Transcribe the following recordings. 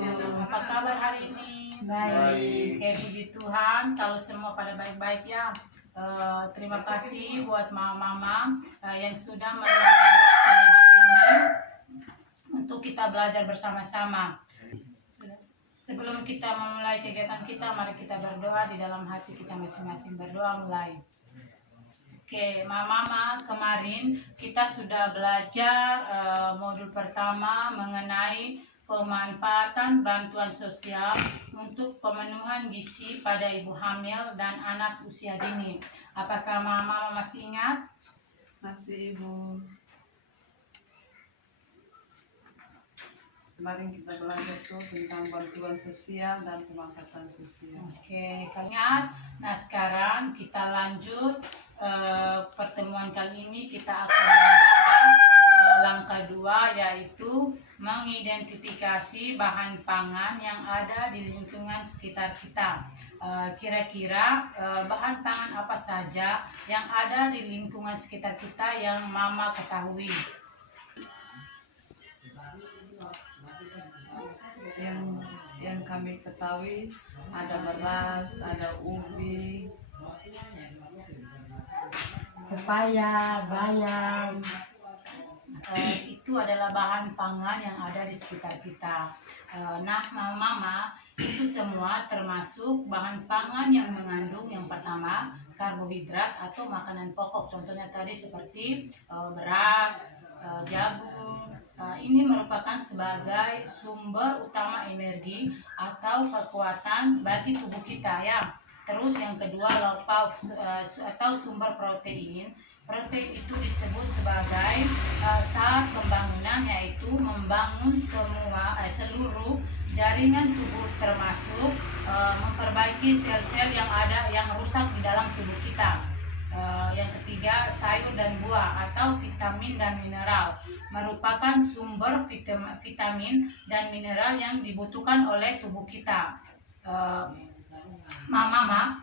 Apa kabar hari ini? Baik. Oke, puji Tuhan kalau semua pada baik-baik ya. Terima kasih buat mama-mama yang sudah meluangkan waktunya hari ini untuk kita belajar bersama-sama. Sebelum kita memulai kegiatan kita, mari kita berdoa di dalam hati kita masing-masing. Berdoa mulai. Oke, mama-mama, kemarin kita sudah belajar modul pertama mengenai pemanfaatan bantuan sosial untuk pemenuhan gizi pada ibu hamil dan anak usia dini. Apakah mama masih ingat? Masih, Ibu. Kemarin kita belajar tuh tentang bantuan sosial dan pemanfaatan sosial. Oke, ingat. Nah, sekarang kita lanjut pertemuan kali ini kita akan membahas langkah 2, yaitu mengidentifikasi bahan pangan yang ada di lingkungan sekitar kita. Kira-kira bahan pangan apa saja yang ada di lingkungan sekitar kita yang mama ketahui? Yang kami ketahui ada beras, ada ubi, pepaya, bayam. Itu adalah bahan pangan yang ada di sekitar kita. Nah, mama, itu semua termasuk bahan pangan yang mengandung yang pertama karbohidrat atau makanan pokok. Contohnya tadi seperti beras, jagung. Ini merupakan sebagai sumber utama energi atau kekuatan bagi tubuh kita ya. Terus yang kedua lauk pauk atau sumber protein. Protein itu disebut sebagai saat pembangunan, yaitu membangun seluruh jaringan tubuh, termasuk memperbaiki sel-sel yang ada yang rusak di dalam tubuh kita. Yang ketiga sayur dan buah atau vitamin dan mineral, merupakan sumber vitamin dan mineral yang dibutuhkan oleh tubuh kita. Mama,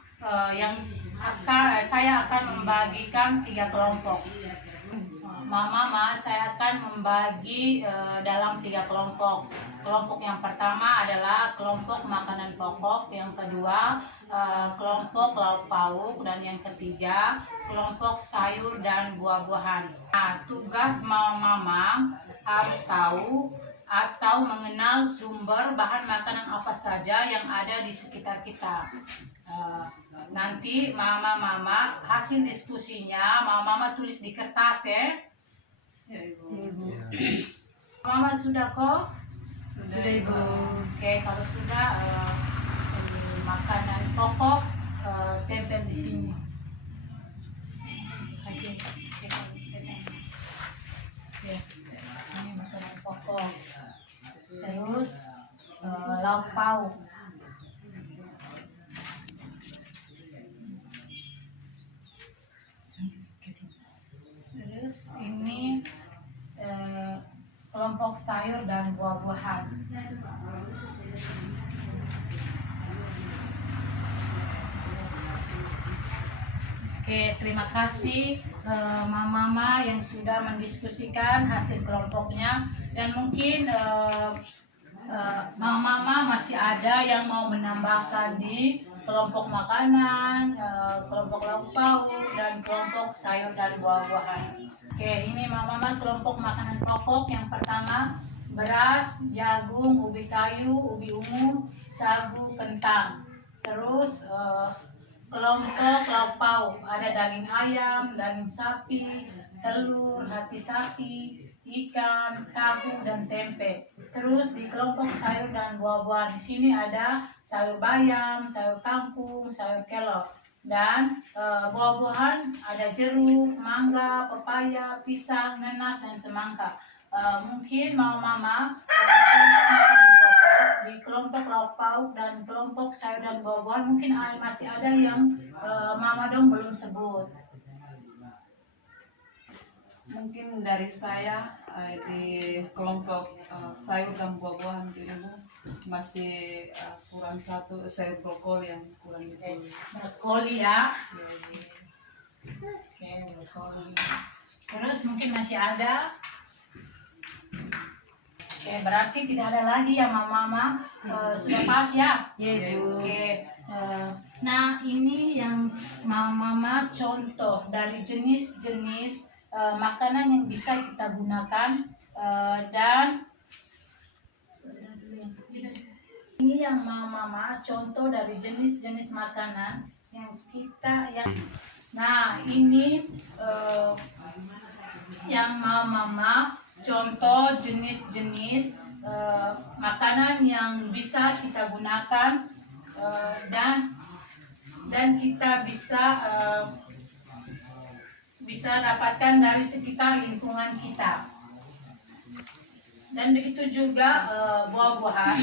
saya akan membagikan 3 kelompok. Mama, saya akan membagi dalam 3 kelompok. Kelompok yang pertama adalah kelompok makanan pokok, yang kedua kelompok lauk pauk, dan yang ketiga kelompok sayur dan buah-buahan. Nah, tugas mama harus tahu atau mengenal sumber bahan makanan apa saja yang ada di sekitar kita. Nanti mama hasil diskusinya mama tulis di kertas ya. Ya, Ibu. Ibu. Mama sudah kok? Sudah, Ibu. Oke, kalau sudah ini makanan pokok tempel di sini. Oke, ini makanan pokok. Terus lauk pauk. Terus ini kelompok sayur dan buah-buahan. Oke, terima kasih mama yang sudah mendiskusikan hasil kelompoknya, dan mungkin mama masih ada yang mau menambahkan di kelompok makanan, kelompok lauk pauk, dan kelompok sayur dan buah-buahan. Oke, ini mama kelompok makanan pokok yang pertama beras, jagung, ubi kayu, ubi ungu, sagu, kentang. Terus kelompok lauk pauk ada daging ayam, daging sapi, telur, hati sapi, ikan, tahu, dan tempe. Terus di kelompok sayur dan buah-buahan di sini ada sayur bayam, sayur kangkung, sayur kelor, dan buah-buahan ada jeruk, mangga, pepaya, pisang, nanas, dan semangka. Mungkin mama di kelompok lauk pauk dan kelompok sayur dan buah-buahan mungkin masih ada yang mama dong belum sebut. Mungkin dari saya di kelompok sayur dan buah-buahan di Ibu masih kurang satu, sayur brokoli yang kurang itu. Brokoli ya. Oke, brokoli. Terus mungkin masih ada. Oke, berarti tidak ada lagi ya mama-mama. Sudah pas ya? Iya, Ibu. Oke. Nah, ini yang mama-mama contoh dari jenis-jenis makanan yang bisa kita gunakan dan ini yang mama-mama contoh dari jenis-jenis makanan yang nah ini yang mama contoh jenis-jenis makanan yang bisa kita gunakan dan kita bisa dapatkan dari sekitar lingkungan kita. Dan begitu juga buah-buahan.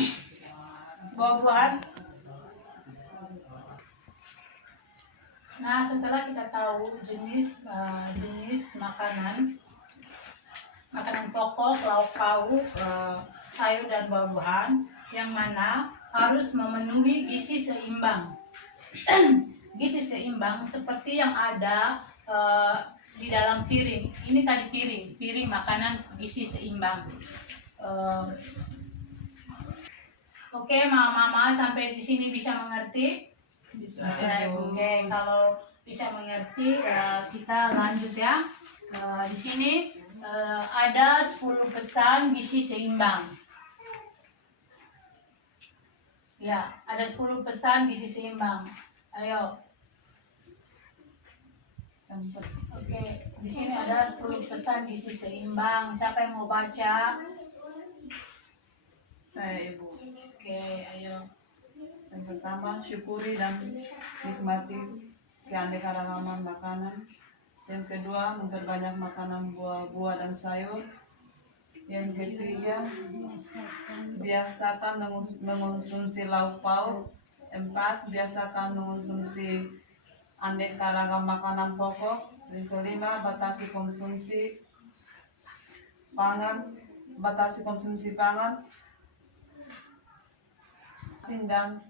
Nah, setelah kita tahu jenis makanan pokok, lauk pauk, sayur dan buah-buahan yang mana harus memenuhi gizi seimbang. Gizi seimbang seperti yang ada di dalam piring. Ini tadi piring makanan gizi seimbang. Oke, mama sampai di sini bisa mengerti? Bisa. Oke, kalau bisa mengerti kita lanjut ya. Di sini ada 10 pesan gizi seimbang. Ya, ada 10 pesan gizi seimbang. Ayo. Oke, di sini ada 10 pesan gizi seimbang. Siapa yang mau baca? Saya, Ibu. Oke, ayo. Yang pertama, syukuri dan nikmati keanekaragaman makanan. Yang kedua, memperbanyak makanan buah-buah dan sayur. Yang ketiga, biasakan mengonsumsi lauk pauk. 4, biasakan mengonsumsi aneka ragam makanan pokok. Yang kelima, batasi konsumsi pangan, asin dan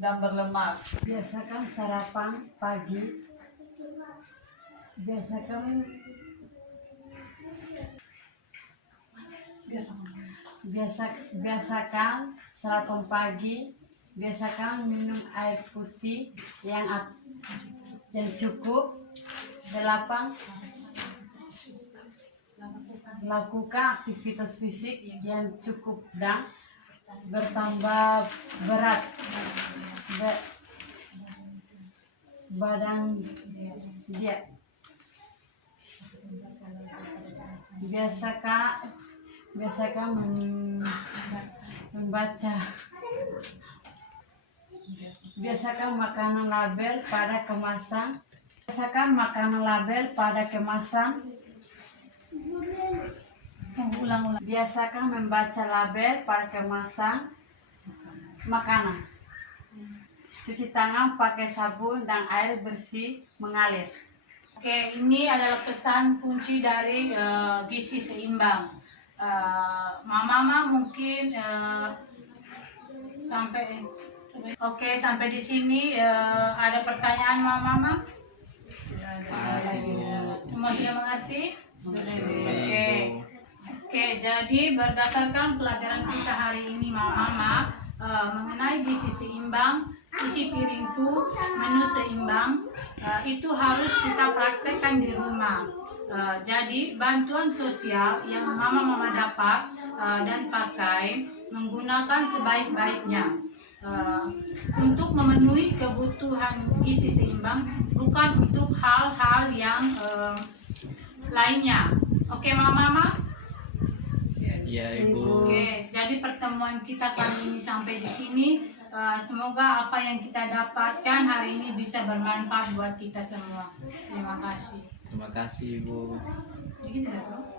berlemak. Biasakan sarapan pagi. Biasakan sarapan pagi. Biasakan minum air putih yang cukup. 8, lakukan aktivitas fisik yang cukup dan bertambah berat badan dia. Biasakan membaca. Biasakan makanan label pada kemasan. Biasakan membaca label pada kemasan makanan. Cuci tangan pakai sabun dan air bersih mengalir. Oke, ini adalah pesan kunci dari gizi seimbang. Mama mungkin sampai di sini ada pertanyaan mama? Semua sudah mengerti? Oke, jadi berdasarkan pelajaran kita hari ini mama mengenai gizi seimbang, isi piringku, menu seimbang, itu harus kita praktekkan di rumah. Jadi bantuan sosial yang mama dapat dan pakai menggunakan sebaik-baiknya untuk memenuhi kebutuhan gizi seimbang, bukan untuk hal-hal yang lainnya. Oke mama? Ya Ibu. Oke, jadi pertemuan kita kali ini sampai di sini. Semoga apa yang kita dapatkan hari ini bisa bermanfaat buat kita semua. Terima kasih. Terima kasih Ibu. Begitu ya, Bro?